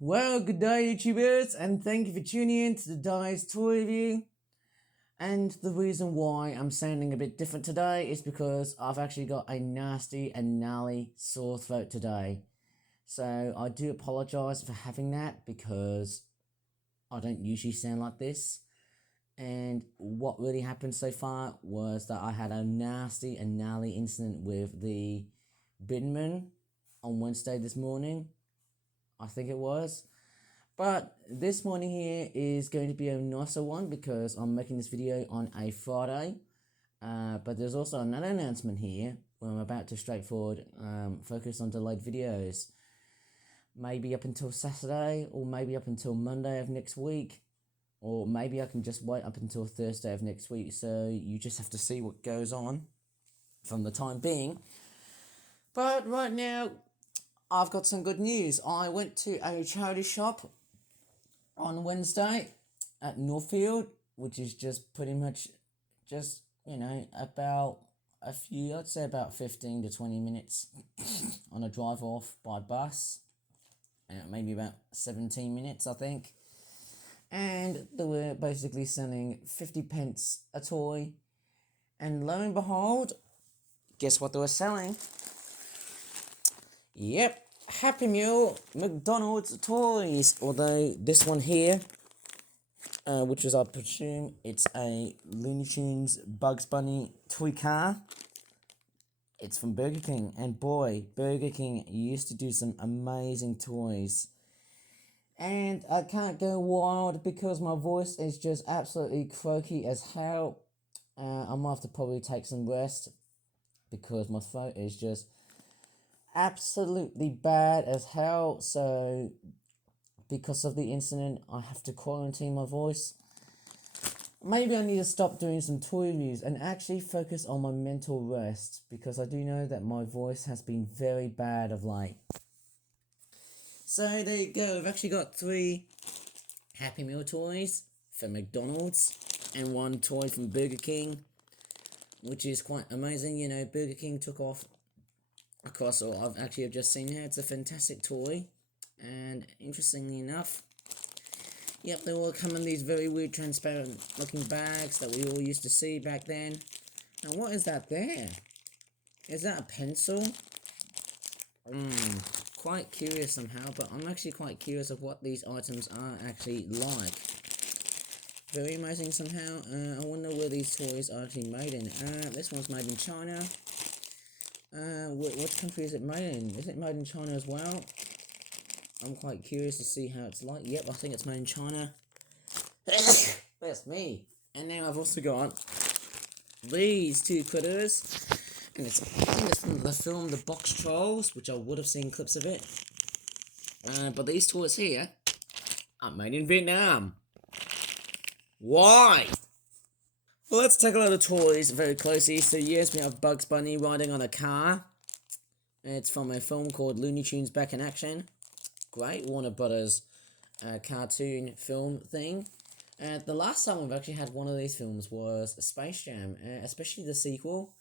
Well, good day, YouTubers, and thank you for tuning in to today's toy review. And the reason why I'm sounding a bit different today is because I've actually got a nasty and gnarly sore throat today. So I do apologise for having that because I don't usually sound like this. And what really happened so far was that I had a nasty and gnarly incident with the binman on Wednesday this morning. I think it was. But this morning here is going to be a nicer one because I'm making this video on a Friday. But there's also another announcement here where I'm about to straightforward focus on delayed videos. Maybe up until Saturday, or maybe up until Monday of next week, or maybe I can just wait up until Thursday of next week. So you just have to see what goes on from the time being. But right now, I've got some good news. I went to a charity shop on Wednesday at Northfield, which is just pretty much just, about I'd say about 15 to 20 minutes on a drive off by bus. Maybe about 17 minutes, I think. And they were basically selling 50 pence a toy. And lo and behold, guess what they were selling? Yep, Happy Meal McDonald's toys. Although this one here, which is, I presume, it's a Looney Tunes Bugs Bunny toy car. It's from Burger King, and boy, Burger King used to do some amazing toys. And I can't go wild because my voice is just absolutely croaky as hell. I might have to probably take some rest because my throat is just absolutely bad as hell. So because of the incident, I have to quarantine my voice. Maybe I need to stop doing some toy reviews and actually focus on my mental rest, because I do know that my voice has been very bad of late. So there you go. I've actually got 3 Happy Meal toys from McDonald's and 1 toy from Burger King, which is quite amazing. You know, Burger King took off across all I've just seen here. It's a fantastic toy, and interestingly enough, yep, they all come in these very weird transparent looking bags that we all used to see back then. And what is that there? Is that a pencil? Quite curious somehow, but I'm actually quite curious of what these items are actually like. Very amazing somehow. I wonder where these toys are actually made in. This one's made in China. What country is it made in? Is it made in China as well? I'm quite curious to see how it's like. Yep, I think it's made in China. That's me. And now I've also got these 2 critters. And I think it's from the film The Box Trolls, which I would have seen clips of it. But these toys here are made in Vietnam. Why? Well, let's take a look at the toys very closely. So yes, we have Bugs Bunny riding on a car. It's from a film called Looney Tunes Back in Action. Great, Warner Brothers cartoon film thing. The last time we've actually had one of these films was Space Jam, especially the sequel.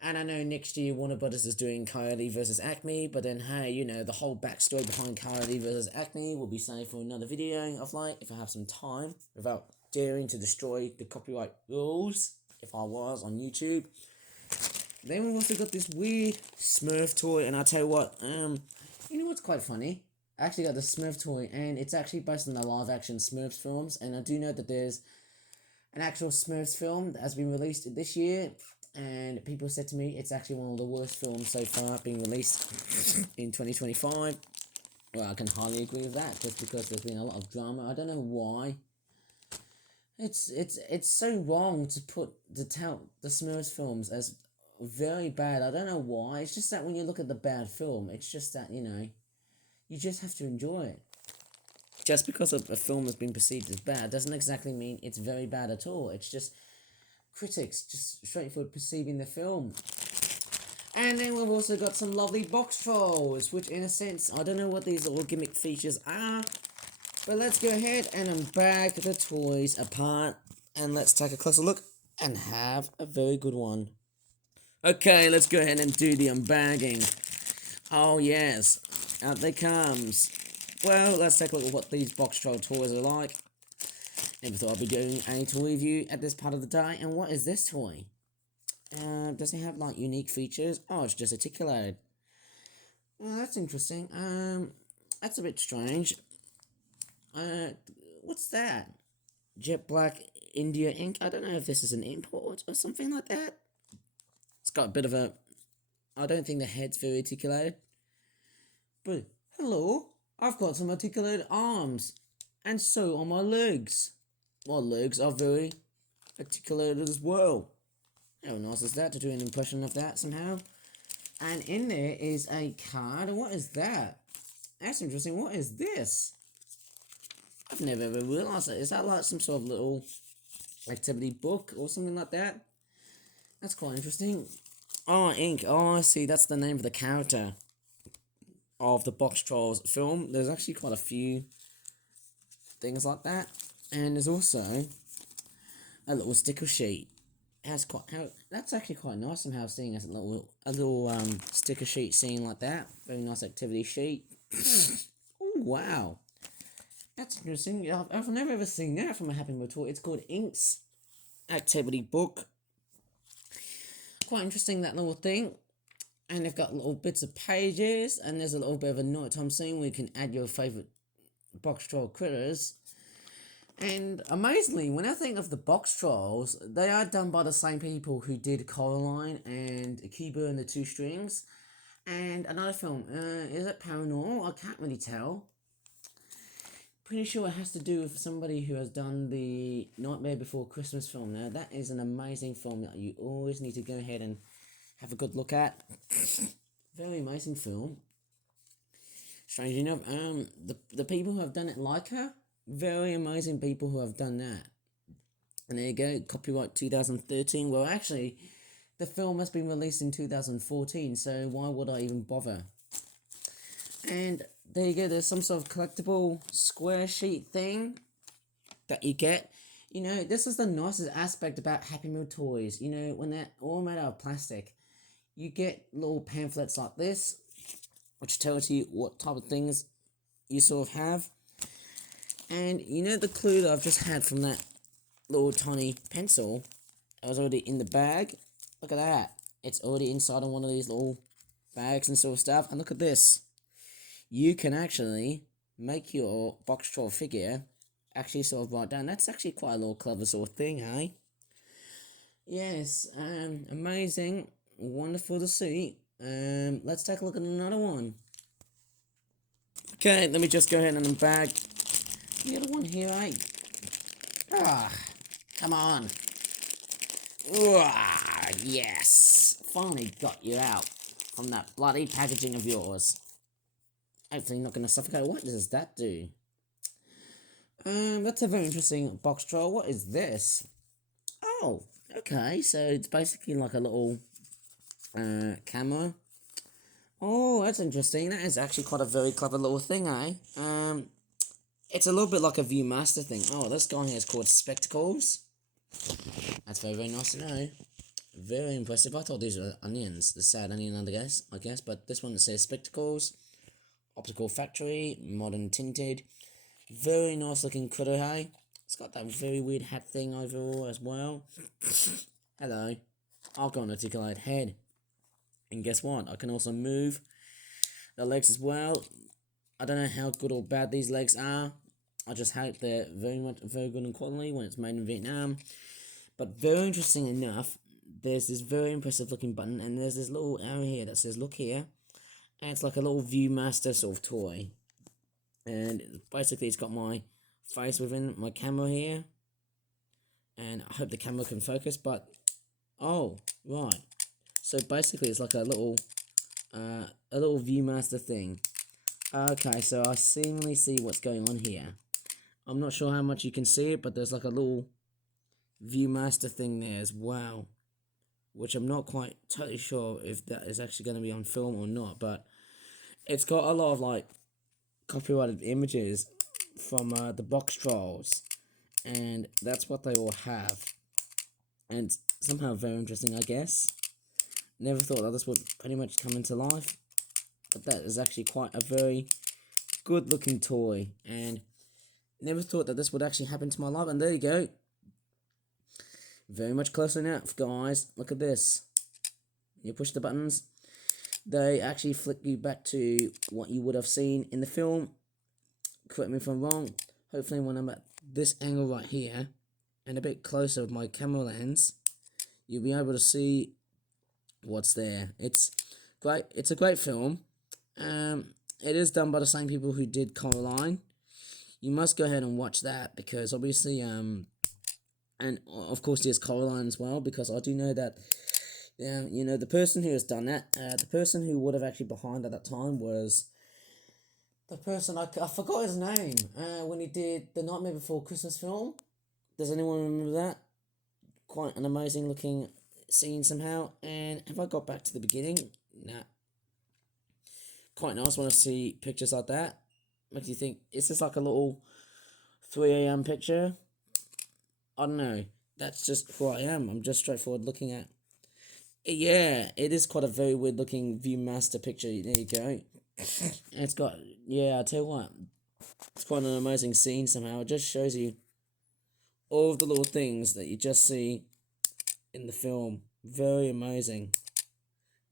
And I know next year Warner Brothers is doing Coyote vs. Acme, but then hey, you know, the whole backstory behind Coyote vs. Acme will be saved for another video of like, if I have some time, without daring to destroy the copyright rules, if I was on YouTube. Then we've also got this weird Smurf toy, and I'll tell you what, you know what's quite funny? I actually got the Smurf toy, and it's actually based on the live-action Smurfs films, and I do know that there's an actual Smurfs film that has been released this year, and people said to me it's actually one of the worst films so far being released in 2025. Well, I can hardly agree with that, just because there's been a lot of drama. I don't know why. It's so wrong to put the Smurfs films as very bad. I don't know why. It's just that when you look at the bad film, it's just that, you know, you just have to enjoy it. Just because a film has been perceived as bad doesn't exactly mean it's very bad at all. It's just critics just straightforward perceiving the film. And then we've also got some lovely box trolls, which in a sense, I don't know what these little gimmick features are, but let's go ahead and unbag the toys apart, and let's take a closer look and have a very good one. Okay, let's go ahead and do the unbagging. Oh yes, out they comes. Well, let's take a look at what these box troll toys are like. Never thought I'd be doing a toy review at this part of the day. And what is this toy? Does it have like unique features? Oh, it's just articulated. Well, that's interesting. That's a bit strange. What's that? Jet Black India ink. I don't know if this is an import or something like that. It's got a bit of a... I don't think the head's very articulated. But, hello, I've got some articulated arms. And so are my legs. My legs are very articulated as well. How nice is that to do an impression of that somehow? And in there is a card. And what is that? That's interesting. What is this? I've never ever realised that. Is that like some sort of little activity book or something like that? That's quite interesting. Oh, ink. Oh, I see. That's the name of the character of the Box Trolls film. There's actually quite a few things like that. And there's also a little sticker sheet. That's actually quite nice somehow, seeing as a little sticker sheet scene like that. Very nice activity sheet. Oh, wow. That's interesting. I've never ever seen that from a Happy Meal toy. It's called Ink's Activity Book. Quite interesting, that little thing. And they've got little bits of pages, and there's a little bit of a nighttime scene where you can add your favourite box troll critters. And amazingly, when I think of the Box Trolls, they are done by the same people who did Coraline and Akiba and the Two Strings. And another film, is it Paranormal? I can't really tell. Pretty sure it has to do with somebody who has done the Nightmare Before Christmas film. Now, that is an amazing film that you always need to go ahead and have a good look at. Very amazing film. Strange enough, the people who have done it like her, very amazing people who have done that. And there you go, copyright 2013. Well, actually, the film has been released in 2014, so why would I even bother? And there you go, there's some sort of collectible square sheet thing that you get. You know, this is the nicest aspect about Happy Meal toys. You know, when they're all made out of plastic, you get little pamphlets like this, which tells you what type of things you sort of have. And you know the clue that I've just had from that little tiny pencil, I was already in the bag. Look at that. It's already inside of one of these little bags and sort of stuff. And look at this. You can actually make your box troll figure actually sort of write down. That's actually quite a little clever sort of thing, hey? Yes, amazing. Wonderful to see. Let's take a look at another one. Okay, let me just go ahead and unbag the other one here, eh? Ah, come on. Yes. Finally got you out from that bloody packaging of yours. Hopefully not going to suffocate. What does that do? That's a very interesting box troll. What is this? Oh, okay. So it's basically like a little camera. Oh, that's interesting. That is actually quite a very clever little thing, eh? It's a little bit like a Viewmaster thing. Oh, this guy here is called Spectacles. That's very, very nice to know. Very impressive. I thought these were onions. The sad onion, I guess. But this one says Spectacles. Optical Factory. Modern Tinted. Very nice looking critter, hey? It's got that very weird hat thing overall as well. Hello. I've got an articulated head. And guess what? I can also move the legs as well. I don't know how good or bad these legs are. I just hope they're very good in quality when it's made in Vietnam. But very interesting enough, there's this very impressive looking button, and there's this little arrow here that says look here. And it's like a little Viewmaster sort of toy. And basically it's got my face within my camera here. And I hope the camera can focus, but oh, right. So basically it's like a little Viewmaster thing. Okay, so I seemingly see what's going on here. I'm not sure how much you can see it, but there's like a little Viewmaster thing there as well. Which I'm not quite totally sure if that is actually going to be on film or not, but it's got a lot of like copyrighted images from the Box Trolls, and that's what they all have. And somehow very interesting, I guess. Never thought that this would pretty much come into life, but that is actually quite a very good looking toy, and never thought that this would actually happen to my life. And there you go. Very much close enough, guys. Look at this. You push the buttons, they actually flick you back to what you would have seen in the film. Correct me if I'm wrong. Hopefully when I'm at this angle right here and a bit closer with my camera lens, you'll be able to see what's there. It's great. It's a great film. It is done by the same people who did Coraline. You must go ahead and watch that, because obviously and of course there's Coraline as well, because I do know that you know, the person who has done that, the person who would have actually behind at that time was the person, I forgot his name, when he did the Nightmare Before Christmas film. Does anyone remember that? Quite an amazing looking scene somehow. And have I got back to the beginning? Nah. Quite nice when I see pictures like that. Makes you think, is this like a little 3 a.m. picture? I don't know. That's just who I am. I'm just straightforward looking at. Yeah, it is quite a very weird looking Viewmaster picture. There you go. It's got, yeah, I'll tell you what. It's quite an amazing scene somehow. It just shows you all of the little things that you just see in the film. Very amazing.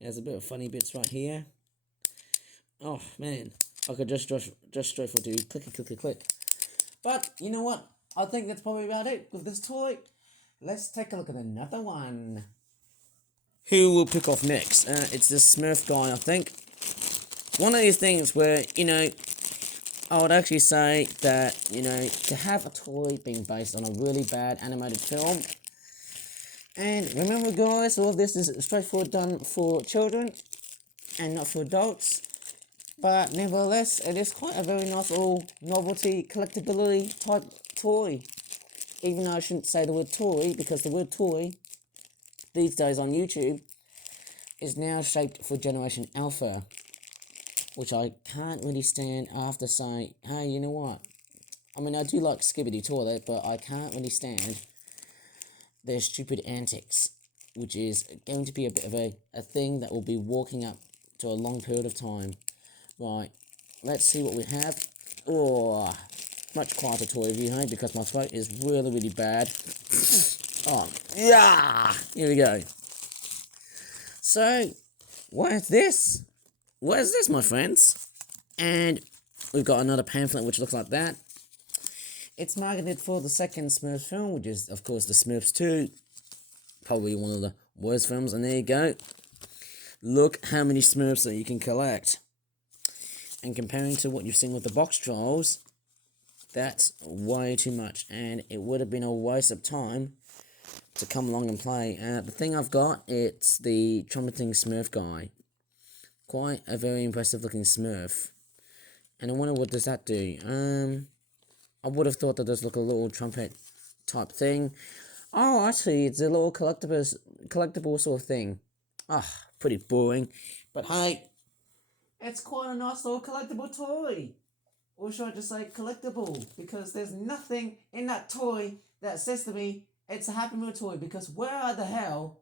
There's a bit of funny bits right here. Oh, man. I could just straightforward do click. But, you know what? I think that's probably about it with this toy. Let's take a look at another one. Who will pick off next? It's this Smurf guy, I think. One of these things where, you know, I would actually say that, you know, to have a toy being based on a really bad animated film. And remember, guys, all of this is straightforward done for children and not for adults. But nevertheless, it is quite a very nice little novelty, collectability type toy. Even though I shouldn't say the word toy, because the word toy these days on YouTube is now shaped for Generation Alpha, which I can't really stand after saying, hey, you know what? I mean, I do like Skibidi Toilet, but I can't really stand their stupid antics, which is going to be a bit of a thing that will be walking up to a long period of time. Right, let's see what we have. Oh, much quieter toy review, hey, because my throat is really, really bad. Oh, yeah! Here we go. So, what is this? What is this, my friends? And we've got another pamphlet which looks like that. It's marketed for the second Smurfs film, which is, of course, the Smurfs 2. Probably one of the worst films, and there you go. Look how many Smurfs that you can collect. And comparing to what you've seen with the box trolls, that's way too much, and it would have been a waste of time to come along and play. The thing I've got, it's the trumpeting Smurf guy. Quite a very impressive looking Smurf. And I wonder what does that do. I would have thought that does look a little trumpet type thing. Oh, actually, it's a little collectible sort of thing. Pretty boring. But hey, it's quite a nice little collectible toy. Or should I just say collectible? Because there's nothing in that toy that says to me it's a Happy Meal toy. Because where the hell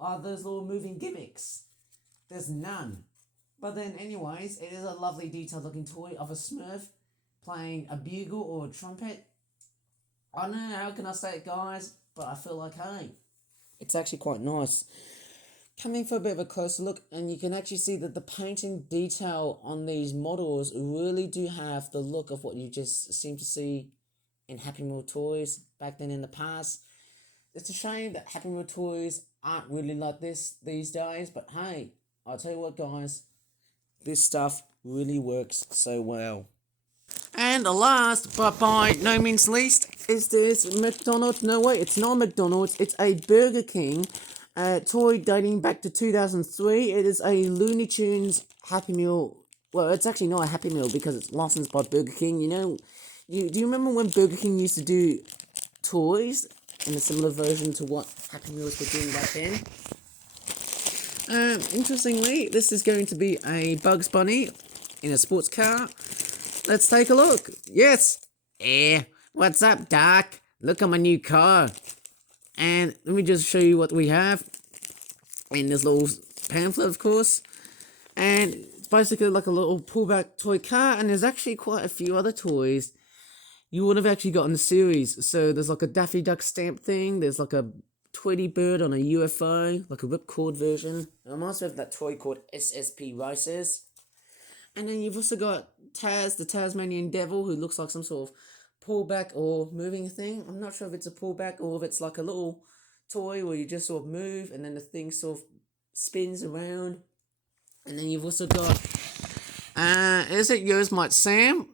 are those little moving gimmicks? There's none. But then anyways, it is a lovely detailed looking toy of a Smurf playing a bugle or a trumpet. I don't know how can I say it, guys, but I feel like, hey, it's actually quite nice. Coming for a bit of a closer look, and you can actually see that the painting detail on these models really do have the look of what you just seem to see in Happy Meal toys back then in the past. It's a shame that Happy Meal toys aren't really like this these days, but hey, I'll tell you what, guys, this stuff really works so well. And last, but by no means least, is this McDonald's. No, wait, it's not McDonald's, it's a Burger King toy dating back to 2003. It is a Looney Tunes Happy Meal. Well, it's actually not a Happy Meal because it's licensed by Burger King. You know, do you remember when Burger King used to do toys in a similar version to what Happy Meals were doing back then? Interestingly, this is going to be a Bugs Bunny in a sports car. Let's take a look. Yes. What's up, Doc? Look at my new car. And let me just show you what we have in this little pamphlet, of course. And It's basically like a little pullback toy car, and there's actually quite a few other toys you would have actually got in the series. So there's like a Daffy Duck stamp thing, there's like a Tweety Bird on a UFO, like a ripcord version. And I'm also have that toy called SSP Races. And then you've also got Taz, the Tasmanian Devil, who looks like some sort of pullback or moving thing. I'm not sure if it's a pullback or if it's like a little toy where you just sort of move and then the thing sort of spins around. And then you've also got is it Yosemite Sam?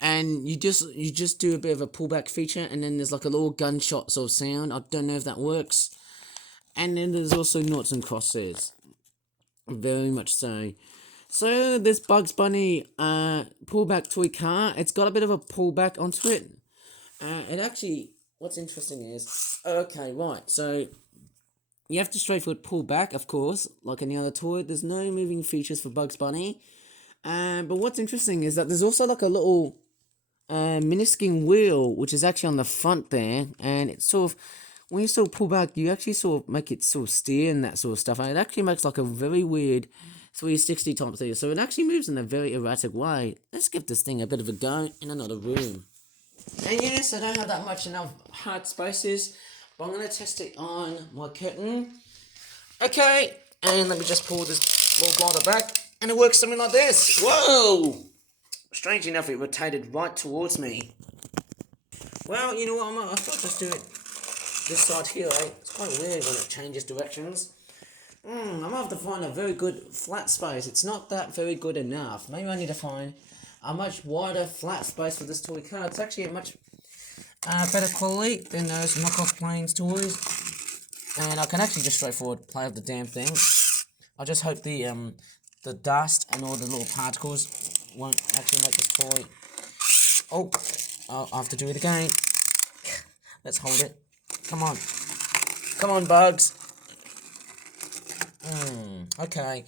And you just do a bit of a pullback feature, and then there's like a little gunshot sort of sound. I don't know if that works. And then there's also Noughts and Crosses. Very much so. So this Bugs Bunny pullback toy car, it's got a bit of a pullback onto it. It actually, what's interesting is, okay, right, so you have to straightforward pull back, of course, like any other toy. There's no moving features for Bugs Bunny. But what's interesting is that there's also like a little minisking wheel, which is actually on the front there, and it's sort of, when you sort of pull back, you actually sort of make it sort of steer and that sort of stuff, and it actually makes like a very weird 360 type thing, so it actually moves in a very erratic way. Let's give this thing a bit of a go in another room. And yes, I don't have that much enough hard spaces, but I'm going to test it on my curtain. Okay, and let me just pull this little glider back, and it works something like this. Whoa! Strange enough, it rotated right towards me. Well, you know what, I thought I'd just do it this side here, eh? It's quite weird when it changes directions. I'm gonna have to find a very good flat space. It's not that very good enough. Maybe I need to find a much wider flat space for this toy car. It's actually a much better quality than those knockoff Planes toys. And I can actually just straightforward play with the damn thing. I just hope the dust and all the little particles won't actually make this toy. Oh, I have to do it again. Let's hold it. Come on. Come on, Bugs. Okay.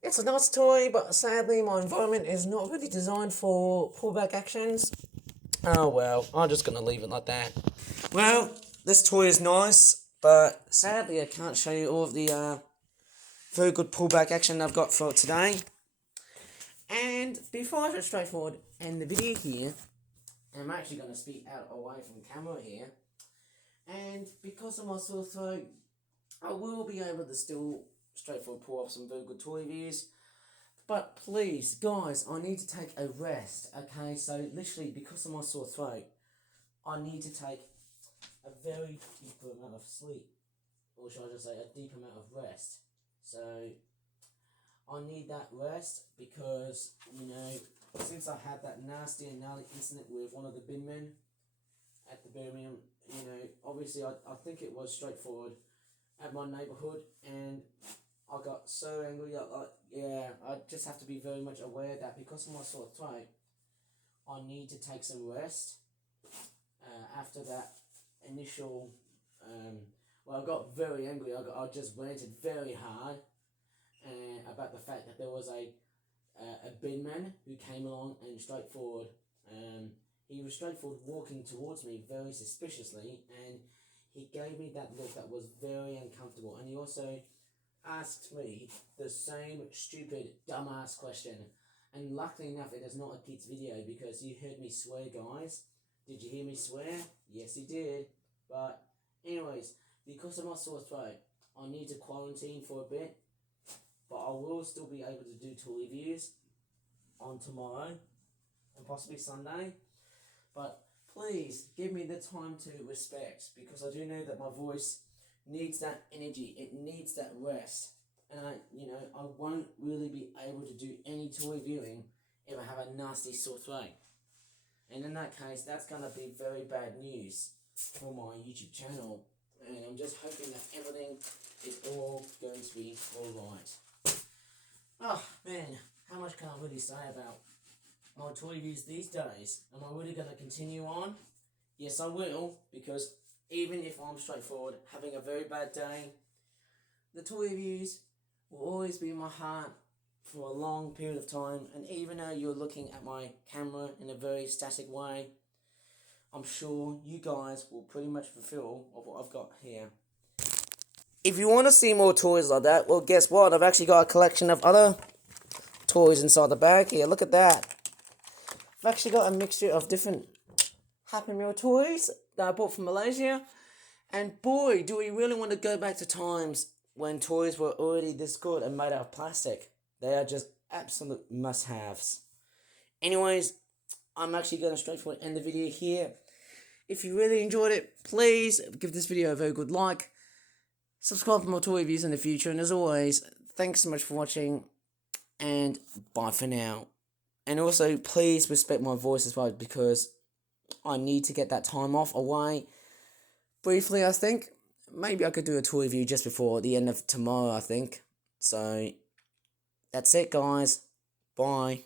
It's a nice toy, but sadly my environment is not really designed for pullback actions. Oh well, I'm just going to leave it like that. Well, this toy is nice, but sadly I can't show you all of the very good pullback action I've got for today. And before I just straightforward end the video here, I'm actually going to speak out away from camera here. And because of my sore throat, I will be able to still straightforward pull off some very good toy reviews. But please, guys, I need to take a rest, okay? So literally, because of my sore throat, I need to take a very deep amount of sleep. Or should I just say a deep amount of rest. So I need that rest because, you know, since I had that nasty and gnarly incident with one of the bin men at the Birmingham, you know, obviously I think it was straightforward at my neighbourhood, and I got so angry, I just have to be very much aware that because of my sore throat, I need to take some rest after that initial, I got very angry, I just ranted very hard about the fact that there was a bin man who came along and straightforward, he was straightforward walking towards me very suspiciously, and he gave me that look that was very uncomfortable, and he also asked me the same stupid dumbass question, and luckily enough it is not a kid's video because you heard me swear, guys. Did you hear me swear? Yes, you did. But anyways, because of my sore throat, I need to quarantine for a bit, but I will still be able to do tool reviews on tomorrow and possibly Sunday. But please give me the time to respect, because I do know that my voice needs that energy, it needs that rest, and I won't really be able to do any toy viewing if I have a nasty sore throat. And in that case, that's going to be very bad news for my YouTube channel, and I'm just hoping that everything is all going to be alright. Oh man, how much can I really say about my toy reviews these days? Am I really going to continue on? Yes, I will, because even if I'm straightforward, having a very bad day, the toy reviews will always be in my heart for a long period of time, and even though you're looking at my camera in a very static way, I'm sure you guys will pretty much fulfill of what I've got here. If you want to see more toys like that, well, guess what? I've actually got a collection of other toys inside the bag here. Look at that. I've actually got a mixture of different Happy Meal toys that I bought from Malaysia. And boy, do we really want to go back to times when toys were already this good and made out of plastic. They are just absolute must-haves. Anyways, I'm actually going to straightforward end the video here. If you really enjoyed it, please give this video a very good like. Subscribe for more toy reviews in the future. And as always, thanks so much for watching. And bye for now. And also, please respect my voice as well, because I need to get that time off away. Briefly, I think. Maybe I could do a toy review just before the end of tomorrow, I think. So, that's it, guys. Bye.